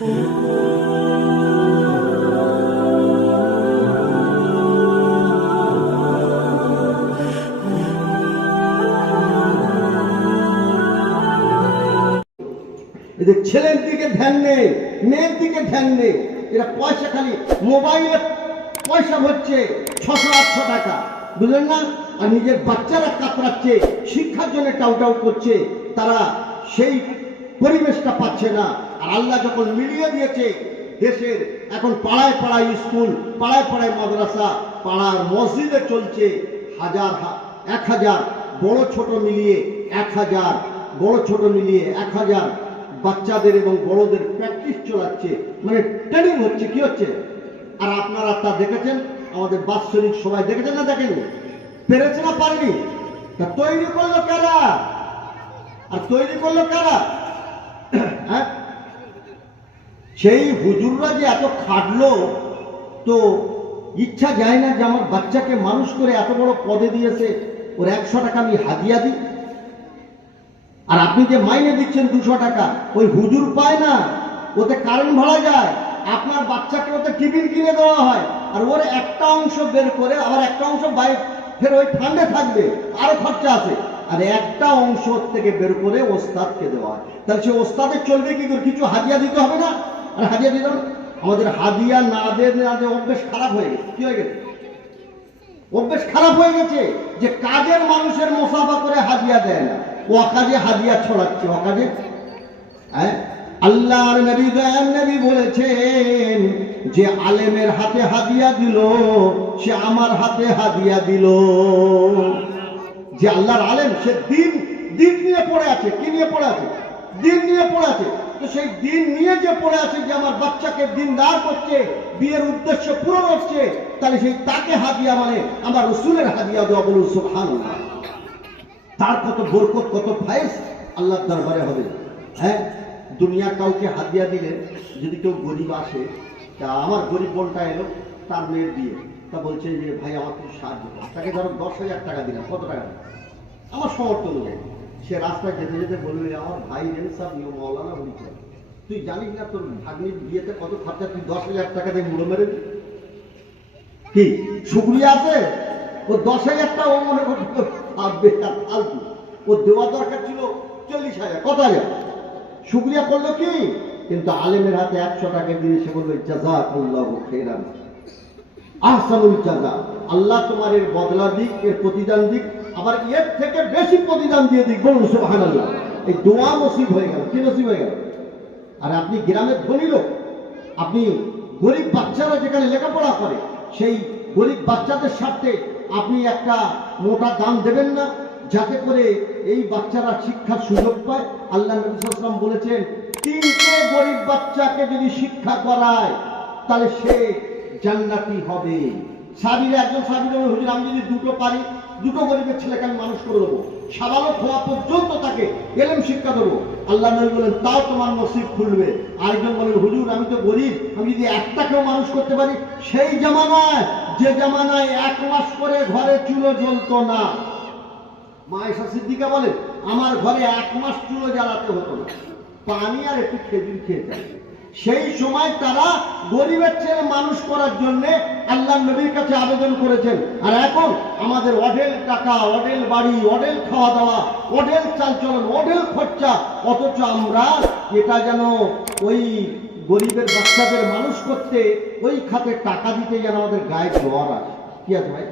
এদের ছেলের দিকে ধ্যান নেই, মেয়ের দিকে ধ্যান নেই। এরা পয়সা খালি মোবাইলে পয়সা হচ্ছে 600-800 টাকা, বুঝলেন না? আর নিজের বাচ্চারা কাতরাচ্ছে, শিক্ষার জন্য টাউটাউ করছে, তারা সেই পরিবেশটা পাচ্ছে না। আর আল্লাহ যখন মিলিয়ে দিয়েছে দেশের, এখন পাড়ায় পাড়ায় স্কুল, পাড়ায় পাড়ায় মাদ্রাসা, পাড়ার মসজিদে চলছে 1000 বড় ছোট মিলিয়ে 1000, বড় ছোট মিলিয়ে 1000 বাচ্চাদের এবং বড়দের প্র্যাকটিস চলাচ্ছে, মানে ট্রেনিং হচ্ছে। কি হচ্ছে? আর আপনারা তা দেখেছেন, আমাদের বাৎসরিক সবাই দেখেছেন না দেখেনি? পেরেছে না পারেনি? তা তৈরি করলো কারা? আর তৈরি করলো কারা? হ্যাঁ, সেই হুজুররা যে এত খাটলো, তো ইচ্ছা যায় না যে আমার বাচ্চাকে মানুষ করে এত বড় পদে দিয়েছে, ওর 100 টাকা আমি হাদিয়া দিই। আর আপনি যে মাইনে দিচ্ছেন 200 টাকা, ওই হুজুর পায় না, ওতে কারেন্ট ভাড়া যায়। আপনার বাচ্চাকে ওতে টিফিন কিনে দেওয়া হয়, আর ওর একটা অংশ বের করে আবার একটা অংশ বাইরে ফের ওই ঠান্ডে থাকবে, আরো খরচা আছে। আর একটা অংশ থেকে বের করে ওস্তাদকে দেওয়া হয়। তাহলে সে ওস্তাদের চলবে কি করে? কিছু হাদিয়া দিতে হবে না? আর হাদিয়া দিতে হবে? আমাদের হাদিয়া না দে অভ্যেস খারাপ হয়ে গেছে। কি হয়ে গেছে? অভ্যেস খারাপ হয়ে গেছে যে কাজের মানুষের মুসাফা করে হাদিয়া দেয় না, ও কাজে হাদিয়া ছড়াচ্ছে। ও কাজে আল্লাহর নবী দয়ার নবী বলেছেন যে আলেমের হাতে হাদিয়া দিল, সে আমার হাতে হাদিয়া দিল। যে আল্লাহর আলেম, সে দিন নিয়ে পড়ে আছে। কি নিয়ে পড়ে আছে? দিন নিয়ে পড়ে আছে। তো সেই দিন নিয়ে যে পড়ে আছে, যে আমার বাচ্চাকে দিনদার করছে, বিয়ের উদ্দেশ্য পূরণ হচ্ছে, তাহলে সেই তাকে হাদিয়া মানে আমার রাসূলের হাদিয়া দেওয়া। বলুন সুবহানাল্লাহ। তার কত বরকত, কত ফায়েজ আল্লাহর দরবারে হবে। হ্যাঁ, দুনিয়ার কাউকে হাদিয়া দিলে, যদি কেউ গরিব আসে, তা আমার গরিব বোনটা এলো, তার মেয়ের বিয়ে, তা বলছে যে ভাই আমার কিছু সাহায্য করো। তাকে ধরো 10,000 টাকা দিলাম। কত টাকা? আমার সমর্থ অনুযায়ী। সে রাস্তায় যেতে যেতে বলবে, আমার ভাই রেনসাব মৌলানা বলছে, তুই জানিস না তোর ভাগ্নির বিয়েতে কত খরচা, তুই 10,000 টাকা দিয়ে মুড়ো মেরে দিবি? কি শুকরিয়া আছে? ও 10,000টা ও মনে করতো ফালতু। ও দেওয়া দরকার ছিল 40,000। কত হাজার? শুকরিয়া করলো কি? কিন্তু আলেমের হাতে 100 টাকা দিয়ে সে বললো, জাযাকাল্লাহু খাইরান, আহসানুল জাযা। আল্লাহ তোমার এর বদলা দিক, এর প্রতিদান দিক, আবার এর থেকে বেশি প্রতিদান দিয়ে দিক। বলুন সুবহানাল্লাহ। এই দোয়া নসিব হয়ে গেল। কি নসিব হয়ে গেল? আর আপনি গ্রামের ধনী লোক, আপনি গরিব বাচ্চারা যেখানে লেখাপড়া করে, সেই গরিব বাচ্চাদের স্বার্থে আপনি একটা মোটা দাম দেবেন না, যাতে করে এই বাচ্চারা শিক্ষার সুযোগ পায়? আল্লাহ নবী সাল্লাল্লাহু আলাইহি ওয়াসাল্লাম বলেছেন, 3টে গরিব বাচ্চাকে যদি শিক্ষা করায়, তাহলে সে জান্নাতি হবে। একজন সাহাবী বললেন, হুজুর আমি যদি 2টো পারি, 2টো গরিবের ছেলেকে আমি মানুষ করে দেবো, সাবালক হওয়া পর্যন্ত তাকে এলেম শিক্ষা দেবো। আল্লাহ নবী বলেন, তাও তোমার নসিব খুলবে। আরেকজন বলেন, হুজুর আমি তো গরিব, আমি যদি একটাকেও মানুষ করতে পারি। সেই জামানায়, যে জামানায় 1 মাস করে ঘরে চুলো জ্বলতো না, মা আয়েশা সিদ্দিকা বলেন, আমার ঘরে 1 মাস চুলো জ্বালাতে হতো না, পানি আর একটু খেজুর খেতে। সেই সময় তারা গরিবের ছেলে মানুষ করার জন্য আল্লাহ নবীর কাছে আবেদন করেছেন। আর এখন আমাদের অঢেল টাকা, অঢেল বাড়ি, অঢেল খাওয়া দাওয়া, অঢেল চালচলন, অঢেল খরচা, অথচ আমরা এটা যেন ওই গরিবের বাচ্চাদের মানুষ করতে, ওই খাতে টাকা দিতে যেন আমাদের গায়ে জ্বর আসে। কি আছে ভাই?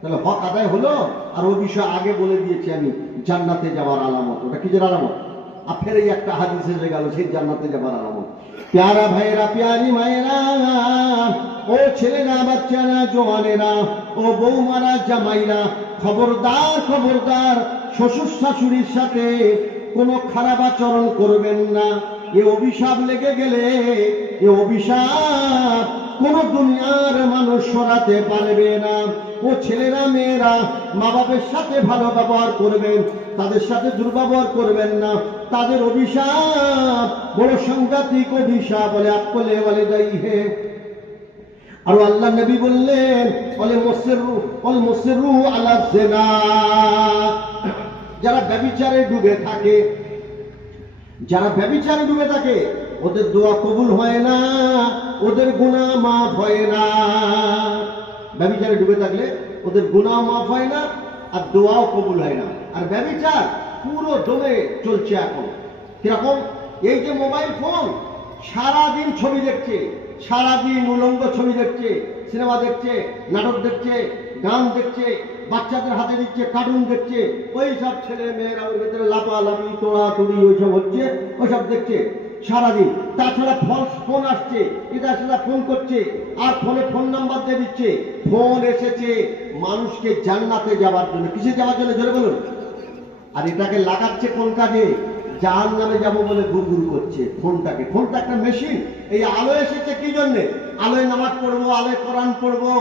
তাহলে হক আদায় হলো? আর ওই বিষয় আগে বলে দিয়েছি আমি, জান্নাতে যাওয়ার আলামত। ওটা কি যে আলামত? আর ফের এই একটা হাদিস এসে গেল, সেই জান্নাতে যাবার আলামত। প্যারা ভাইরা, প্যারি মায়েরা, ও ছেলেরা, বাচ্চারা, জওয়ানেরা, ও বৌমারা, জামাইরা, খবরদার খবরদার, শ্বশুর শাশুড়ির সাথে কোনো খারাপ আচরণ করবেন না। এ অভিশাপ লেগে গেলে, এ অভিশাপ কোন দুনিয়ার মানুষ সরাতে পারবে না। ও ছেলেরা, মেয়েরা, মা বাপের সাথে ভালো ব্যবহার করবেন, তাদের সাথে দুর্ব্যবহার করবেন না। তাদের অভিশাপ বড় সাংঘাতিক অভিশাপ। বলে আকলে বলে যাই হে। আর আল্লাহ নবী বললেন, বলে মুসিরু আলা জিনা, যারা ব্যভিচারে ডুবে থাকে, যারা ব্যভিচারে ডুবে থাকে, ওদের দোয়া কবুল হয় না, ওদের গুনাহ মাফ হয় না। ব্যভিচারে ডুবে থাকলে ওদের গুনাহ মাফ হয় না, আর দোয়াও কবুল হয় না। আর ব্যভিচার পুরো দমে চলছে এখন। কিরকম? এই যে মোবাইল ফোন, সারাদিন ছবি দেখছে, সারাদিন উলঙ্গ ছবি দেখছে, সিনেমা দেখছে, নাটক দেখছে, গান দেখছে, বাচ্চাদের হাতে দিচ্ছে, কার্টুন দেখছে, ওই সব ছেলে মেয়েরা ওর ভেতরে লাফালাফি তোড়াতুড়ি ওইসব হচ্ছে, ওইসব দেখছে সারাদিন। তাছাড়া ফলস ফোন আসছে, এটা সেটা ফোন করছে, আর ফোনে ফোন নাম্বার দিয়ে দিচ্ছে। ফোন এসেছে মানুষকে জান্নাতে যাওয়ার জন্য। কিসে যাওয়ার জন্য জোরে বলুন? আর এটাকে লাগাচ্ছে কোন কাজে? জাহান্নামে যাবো বলে গুড়গুড় করছে ফোনটাকে। ফোনটা একটা মেশিন। এই আলো এসেছে কি জন্যে? আলোয় নামাজ পড়বো, আলোয় কোরআন পড়বো,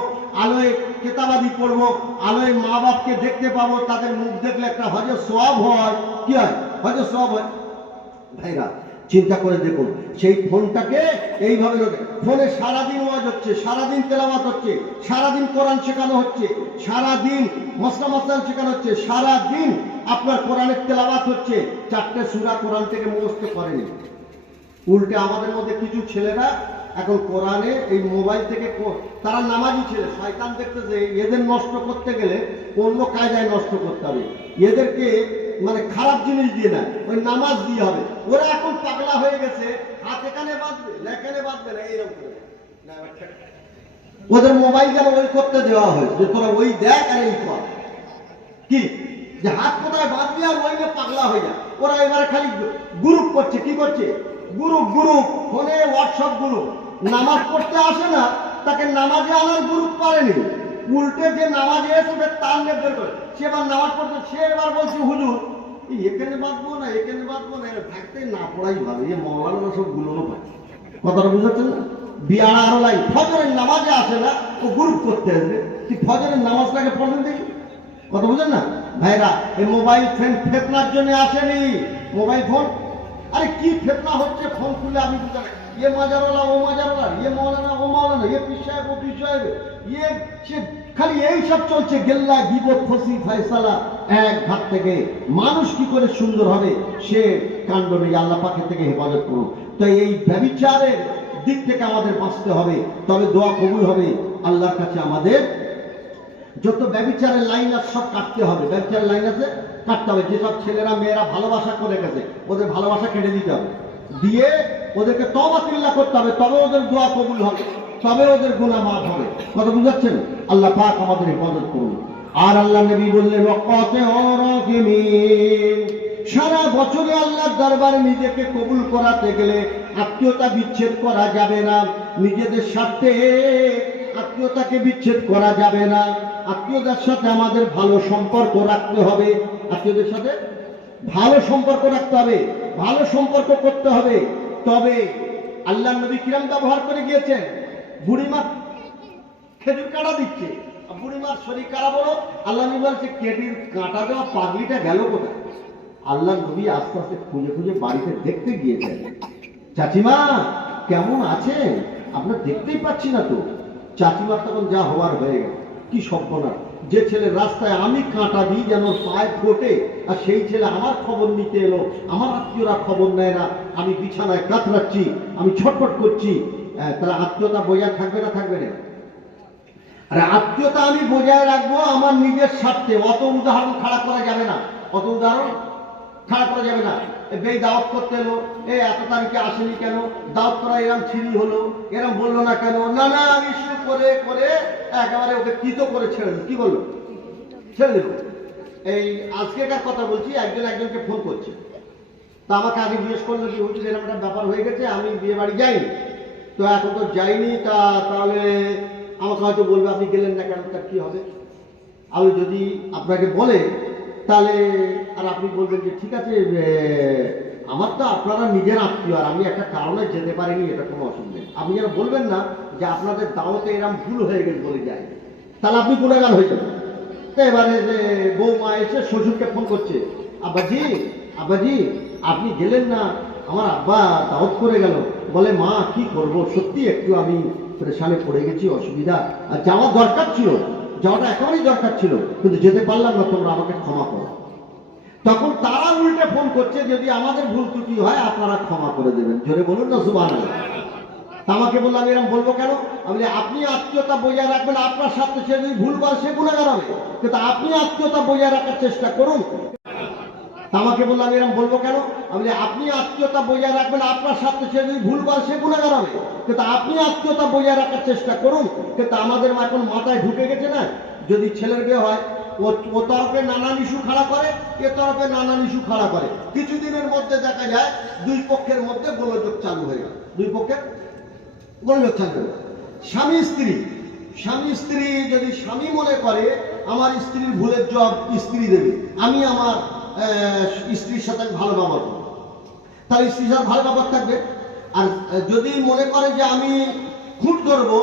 আলোয় কেতাবাদি পড়বো, আলোয় মা বাপকে দেখতে পাবো, তাদের মুখ দেখলে একটা হজের সওয়াব হয়। কি হয়? হজের সওয়াব হয়। ভাইরা চিন্তা করে দেখুন, সেই ফোনটাকে এইভাবে ফোনে সারাদিন ওয়াজ হচ্ছে, সারাদিন তেলাওয়াত হচ্ছে, সারাদিন কোরআন শেখানো হচ্ছে, সারাদিন মসলা মাসাল শেখানো হচ্ছে, সারাদিন আপনার কোরআনের তেলাওয়াত হচ্ছে। 4টে সূরা কোরআন থেকে মুখস্থ করেনি। উল্টে আমাদের মধ্যে কিছু ছেলেরা এখন কোরআনে এই মোবাইল থেকে, তারা নামাজি ছেলে, শয়তান দেখতেছে এদের নষ্ট করতে গেলে অন্য কায়দায় নষ্ট করতে হবে, এদেরকে মানে খারাপ জিনিস দিয়ে না, ওই নামাজ দিয়ে হবে। ওরা এখন পাগলা হয়ে গেছে, হাত এখানে বাঁধবে না, এখানে বাঁধবে না, এইরকম করে ওদের মোবাইল যেন ওই করতে দেওয়া হয় যে তোরা ওই দেখ আর এই কর। কি যে হাত কোথায় বাঁধবি আর ওই নিয়ে পাগলা হয়ে যায়। ওরা এবারে খালি গ্রুপ করছে। কি করছে? গ্রুপ গ্রুপ ফোনে হোয়াটসঅ্যাপ গ্রুপ। নামাজ পড়তে আসে না, তাকে নামাজে আনার গ্রুপ পারেনি। উল্টে যে নামাজে এসে তার নির্ভর করে, সে এবার নামাজ পড়তে, সে এবার বলছে হুজুর এখানে বাঁধবো না, এখানে বাঁধবো না, থাকতে না পড়াই ভালো, এ মৌলানা সব গুলোনো পায়। কথাটা বুঝাচ্ছেন না? বিয়ার আরো লাই ফজরের নামাজে আসে না, ও গ্রুপ করতে আসবে। তুই ফজরের নামাজটাকে পড়বেন দেখি। কথা বুঝেন না ভাইরা? এই মোবাইল ফোন ফেতনার জন্য আসেনি। মোবাইল ফোন, আরে কি ফেতনা হচ্ছে ফোন খুলে আমি বুঝা না। ये মাজারওয়ালা ও মাজারওয়ালা, ये মৌলানা ও মৌলানা, ये পীর সাহেব ও পীর সাহেব, ये সে খালি এই সব চলছে। গেল্লা গিবত ফসি ফয়সালা এক ঘাট থেকে মানুষ কি করে সুন্দর হবে সে কাণ্ড নেই। আল্লাহ পাকের থেকে হেফাজত করুন। তো এই ব্যভিচারের দিক থেকে আমাদের বাঁচতে হবে, তবে দোয়া কবুল হবে। আল্লাহর কাছে আমাদের যত ব্যভিচারের লাইন আছে সব কাটতে হবে। ব্যভিচারের লাইন আছে কাটতে হবে। যেসব ছেলেরা মেয়েরা ভালোবাসা করে গেছে ওদের ভালোবাসা কেটে দিতে হবে, দিয়ে ওদেরকে তওবা তিল্লা করতে হবে, তবে ওদের দোয়া কবুল হবে, তবে ওদের গুনাহ মাফ হবে। কথা বুঝাচ্ছেন? আল্লাহ পাক আমাদের হেফাজত করুন। আর আল্লাহ নবী বললেন সারা বছরে আল্লাহর দরবারে নিজেকে কবুল করাতে গেলে আত্মীয়তা বিচ্ছেদ করা যাবে না। নিজেদের স্বার্থে আত্মীয়তাকে বিচ্ছেদ করা যাবে না। আত্মীয়দের সাথে আমাদের ভালো সম্পর্ক রাখতে হবে। আত্মীয়দের সাথে ভালো সম্পর্ক রাখতে হবে, ভালো সম্পর্ক করতে হবে। তবে আল্লাহ নবী কিরম ব্যবহার করে গিয়েছেন? বুড়িমা খেজুর কাটা দিচ্ছে, বুড়িমার শরীর কাটা বলো, আল্লাহ নবী বলছে কেটির কাঁটা দেওয়া পাগলিটা গেল কোথায়? আল্লাহ নবী আস্তে আস্তে খুঁজে খুঁজে বাড়িতে দেখতে গিয়েছেন, চাচিমা কেমন আছেন? আপনার দেখতেই পাচ্ছি না তো। চাচিমার তখন যা হওয়ার হয়ে গেল। কি সর্বনাশ! যে ছেলে রাস্তায় আমি কাঁটা দিই যেন পায়ে ফোটে, আর সেই ছেলে আমার খবর নিতে এলো। আমার আত্মীয়রা খবর নেয় না, আমি বিছানায় কাতরাচ্ছি, আমি ছটফট করছি। তাহলে আত্মীয়তা বজায় থাকবে না থাকবে না? আর আত্মীয়তা আমি বজায় রাখবো আমার নিজের স্বার্থে। অত উদাহরণ খাড়া করা যাবে না, অত উদাহরণ খাড়া করা যাবে না। বেই দাওয়াত করতে এলো, এত তারিখে আসেনি কেন? দাওয়াত করা এরম ছিরি হলো, এরম বললো না কেন? না না, ইস্যু করে করে একেবারে ওকে কৃত করে ছেড়ে দিল। কি বললো? ছেড়ে দিল। এই আজকেকার কথা বলছি, একজনকে ফোন করছে, তা আমাকে আগে জিজ্ঞেস করলো যে হুজুর এরকম একটা ব্যাপার হয়ে গেছে, আমি বিয়ে বাড়ি যাইনি, তো এখন তো যাইনি, তাহলে আমাকে হয়তো বলবে আপনি গেলেন না কেন, তার কি হবে? আমি যদি আপনাকে বলে তাহলে আর আপনি বলবেন যে ঠিক আছে আমার তো আপনারা নিজের আত্মীয়, আর আমি একটা কারণে যেতে পারিনি, এটা কোনো অসুবিধা নেই। আপনি যেন বলবেন না যে আপনাদের দাওয়াতে এরকম ভুল হয়ে গেছে বলে যায়, তাহলে আপনি গুণাগার হয়ে যাবেন। তো এবারে যে বৌমা এসে শ্বশুরকে ফোন করছে, আব্বাজি আব্বাজি আপনি গেলেন না, আমার আব্বা দাওয়াত করে গেল। বলে মা কি করব, সত্যি একটু আমি প্রেশানে পড়ে গেছি, অসুবিধা, আর যাওয়ার দরকার ছিল, যাওয়াটা একেবারেই দরকার ছিল, কিন্তু যেতে পারলাম না, তোমরা আমাকে ক্ষমা করো। তখন তারা উল্টে ফোন করছে, যদি আমাদের ভুল ত্রুটি হয় আপনারা ক্ষমা করে দেবেন। জোরে বলুন না সুবহানাল্লাহ। আমাকে বললাম এরকম বলবো কেন? আমি আপনি আত্মীয়তা বজায় রাখবেন, আপনার সাথে সে যদি ভুল করে সে গুনাহগার হবে, কিন্তু আপনি আত্মীয়তা বজায় রাখার চেষ্টা করুন। আমাকে বললাম এরকম বলবো কেন? আমি আপনি আত্মীয়তা বজায় রাখবেন, আপনার সাথে সে যদি ভুল করে সে গুনাহগার হবে, কিন্তু আপনি আত্মীয়তা বজায় রাখার চেষ্টা করুন। কিন্তু আমাদের এখন মাথায় ঢুকে গেছে না, যদি ছেলের বিয়ে হয় ও তরফে নানান ইস্যু খাড়া করে, এ তরফে নানান ইস্যু খাড়া করে, কিছুদিনের মধ্যে দেখা যায় দুই পক্ষের মধ্যে গোলযোগ চালু হয়ে গেল। দুই পক্ষের গোলযোগ চালু হয়ে গেল। স্বামী স্ত্রী যদি স্বামী মনে করে আমার স্ত্রীর ভুলের জবাব স্ত্রী দেবে, আমি আমার স্ত্রীর সাথে ভালো ব্যবহার করবো, তাহলে স্ত্রীর সাথে ভালো ব্যবহার থাকবে। আর যদি মনে করে যে আমি খুঁট ধরবো,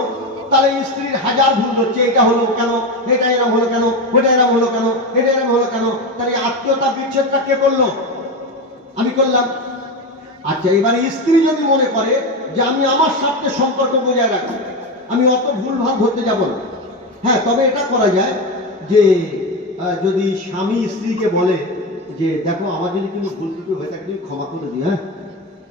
তাহলে স্ত্রীর হাজার ভুল ধরছে, এটা হলো কেন, এটা এরম হলো কেন, ওইটা এরম হলো কেন, এটা এরম হলো কেন। তাহলে আত্মীয়তা বিচ্ছেদটা কে করলো? আমি করলাম। আচ্ছা, এবারে স্ত্রী যদি মনে করে যে আমি আমার সাথে সম্পর্ক বজায় রাখবো, আমি অত ভুল ভাব ধরতে যাব না, হ্যাঁ, তবে এটা করা যায় যে যদি স্বামী স্ত্রীকে বলে যে দেখো আমার যদি তুমি ভুল ত্রুটি হয়ে থাকে তুমি ক্ষমা করে দিও, হ্যাঁ,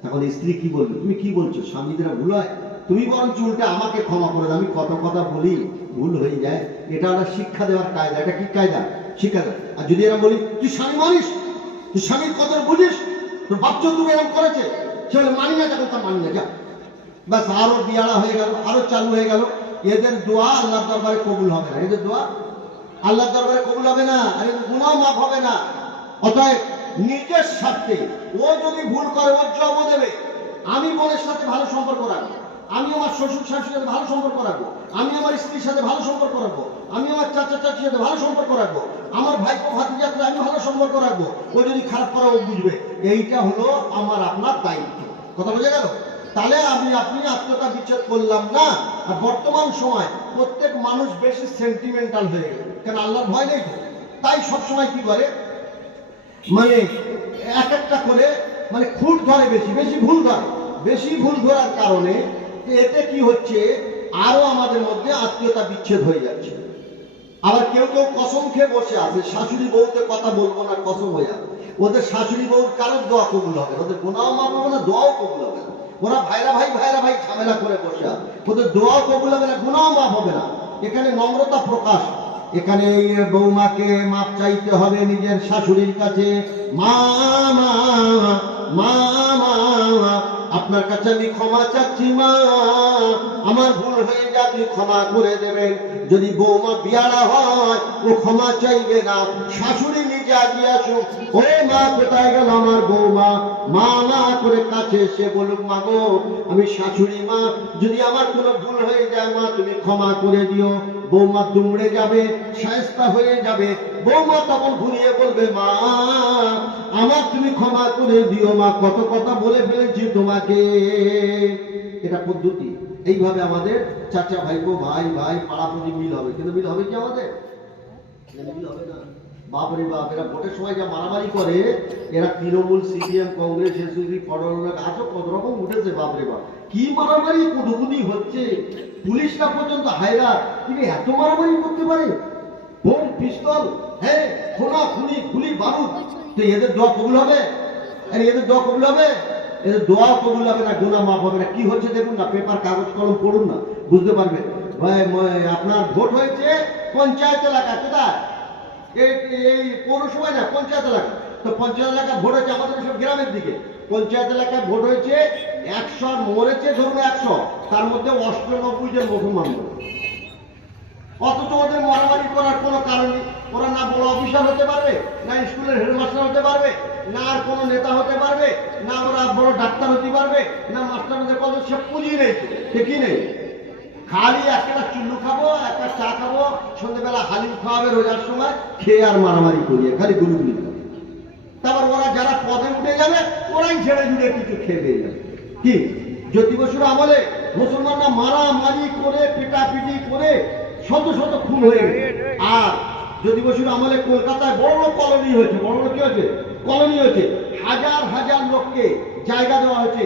তখন স্ত্রী কি বলবে? তুমি কি বলছো, স্বামীদের ভুল হয়, তুমি বরঞ্চ উল্টে আমাকে ক্ষমা করে দাও, আমি কত কথা বলি, ভুল হয়ে যায়। এটা হলো শিক্ষা দেওয়ার কায়দা। এটা কি কায়দা? শিক্ষা দেওয়া। আর যদি এরা বলি তুই স্বামী মানিস, তুই স্বামীর কদর বুঝিস, তোর বাচ্চা তুমি এরকম করেছে, সে বলে মানি না, তখন তা মানি না, যা, ব্যাস আরো বিয়াড়া হয়ে গেল, আরো চালু হয়ে গেল। এদের দোয়া আল্লাহর দরবারে কবুল হবে না, এদের দোয়া আল্লাহর দরবারে কবুল হবে না, আর এদের গুনাহ মাফ হবে না। অতএব নিজের স্বার্থে ও যদি ভুল করে ওর জবাব দেবে। আমি বোনের সাথে ভালো সম্পর্ক রাখবো, আমি আমার শ্বশুর শাশুড়ির সাথে ভালো সম্পর্ক রাখবো, আমি আমার স্ত্রীর সাথে ভালো সম্পর্ক রাখবো, আমি আমার চাচা চাচির সাথে ভালো সম্পর্ক রাখবো, আমার ভাইপো ভাতিজার সাথে আমি ভালো সম্পর্ক রাখবো। ও যদি খারাপ করে ও বুঝবে। এইটা হলো আমার আপনার দায়িত্ব। কথা বোঝা গেল? তাহলে আপনি আত্মীয়তা বিচ্ছেদ করলাম না। আর বর্তমান সময় প্রত্যেক মানুষ বেশি সেন্টিমেন্টাল হয়ে গেল, কেন আল্লাহর ভয় নেই তো। তাই সবসময় কি করে, মানে এক একটা করে মানে খুঁট ধরে, বেশি ভুল ধরে। বেশি ভুল ধরার কারণে এতে কি হচ্ছে, আরো আমাদের মধ্যে আত্মীয়তা বিচ্ছেদ হয়ে যাচ্ছে। আবার কেউ কসম খেয়ে বসে আছে, শাশুড়ি বউকে কথা বলবো না, কসম হয়ে আছে। ওদের শাশুড়ি বউ কারোর দোয়া কবুল হবে, ওদের গুনাহও মাফ হবে না, দোয়াও কবুল হবে না। ওরা ভাইরা ভাই ঝামেলা করে বসে আছে, ওদের দোয়াও কবুল হবে না, গুনাহও মাফ হবে না। এখানে নম্রতা প্রকাশ, এখানে বৌমাকে মাপ চাইতে হবে নিজের শাশুড়ির কাছে। মা মা মা মা, আপনার কাছে আমি ক্ষমা চাচ্ছি মা, আমার ভুল হয়ে যায়, আপনি ক্ষমা করে দেবেন। যদি বৌমা বিয়ারা হয় ও ক্ষমা চাইবে না, শাশুড়ি নিজে আগিয়ে আসুক, ও মা কোথায় গেল আমার বৌমা, মা মা করে কাছে এসে বলুক মা গো আমি শাশুড়ি মা, যদি আমার কোনো ভুল হয়ে যায় মা তুমি ক্ষমা করে দিও। বৌমা দুমড়ে যাবে, শায়েস্তা হয়ে যাবে। বৌমা তখন ঘুরিয়ে বলবে মা আমার তুমি ক্ষমা করে দিও মা, কত কথা বলে ফেলেছি তোমাকে। এটা পদ্ধতি। এইভাবে আমাদের চাচা ভাইপো ভাই পাড়াপড়ি মিল হবে। কিন্তু মিল হবে কি আমাদের? মিল হবে না। বাপরে বাপ, এরা ভোটের সময় যা মারামারি করে, এরা তৃণমূল সিপিএম কংগ্রেস এসএসসি পড়াশোনা আজও কত রকম উঠেছে, বাপরে বাপ কি মারামারি কুদুকুদি হচ্ছে। পুলিশরা পর্যন্ত হায়রা, তিনি এত মারামারি করতে পারে, বোম পিস্তল, হ্যাঁ খোনা খুনি গুলি বারুদ। তো এদের দোয়া কবুল হবে? এদের দোয়া কবুল হবে? এদের দোয়া কবুল হবে না, গুনাহ মাফ হবে না। কি হচ্ছে দেখুন না, পেপার কাগজ কলম পড়ুন না, বুঝতে পারবেন। আপনার ভোট হয়েছে পঞ্চায়েত এলাকা, কোথায়? এই পৌরসভায় না, পঞ্চায়েত এলাকা। তো পঞ্চায়েত এলাকা ভোট হয়েছে আমাদের সব গ্রামের দিকে। পঞ্চায়েত এলাকায় ভোট হয়েছে 100, মরেছে ধরুন 100, তার মধ্যে 98 জন মুসলমান। অথচ ওদের মারামারি করার কোনো কারণ নেই। ওরা না বড় অফিসার হতে পারবে, না স্কুলের হেডমাস্টার হতে পারবে, না আর কোনো নেতা হতে পারবে, না ওরা বড় ডাক্তার হতে পারবে, না মাস্টারদের কত সে পুঁজি নেই, কি নেই। খালি একটা চুল্লু খাবো, একটা চা খাবো, সন্ধ্যেবেলা হালিম খাওয়াবে রোজার সময়, খেয়ে আর মারামারি করিয়ে খালি গুলিগুলি খাবে। তারপর ওরা যারা পদে উঠে যাবে ওরাই ছেড়ে জুড়ে কিছু খেয়ে দিয়ে যাবে। কি জ্যোতি বসুর আমলে মুসলমানরা মারামারি করে পিটাপিটি করে শত খুন হয়ে গেছে। আর জ্যোতি বসুর আমলে কলকাতায় বড় কলোনি হয়েছে, বড় কি হয়েছে, কলোনি হয়েছে, হাজার লোককে জায়গা দেওয়া হয়েছে।